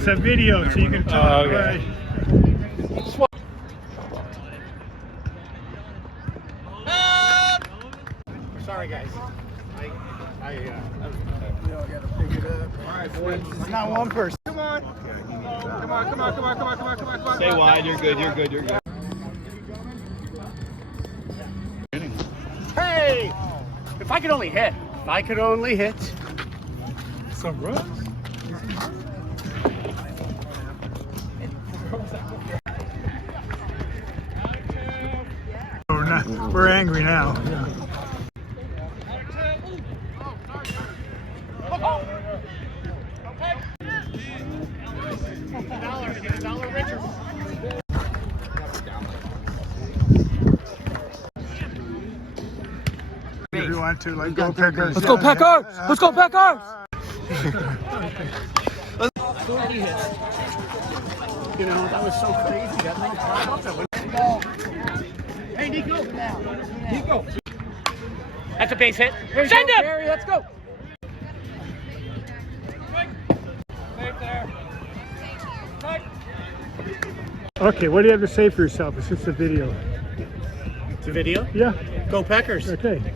It's a video, so you can talk. Okay. Sorry, guys. Pick it up. All right, boys. It's not one person. Come on. Come on. Stay wide. You're good. You're good. You're good. Hey! If I could only hit. If I could only hit. Some runs? We're angry now. Yeah. If you want to, like, go Packers. Let's go Packers! Let's go Packers! 40 hits. You know, that was so crazy. That little pop up. Hey, Nico. Nico. That's a base hit. Send him! Barry, let's go. Right there. Okay, what do you have to say for yourself? It's just a video. It's a video? Yeah. Go Packers. Okay.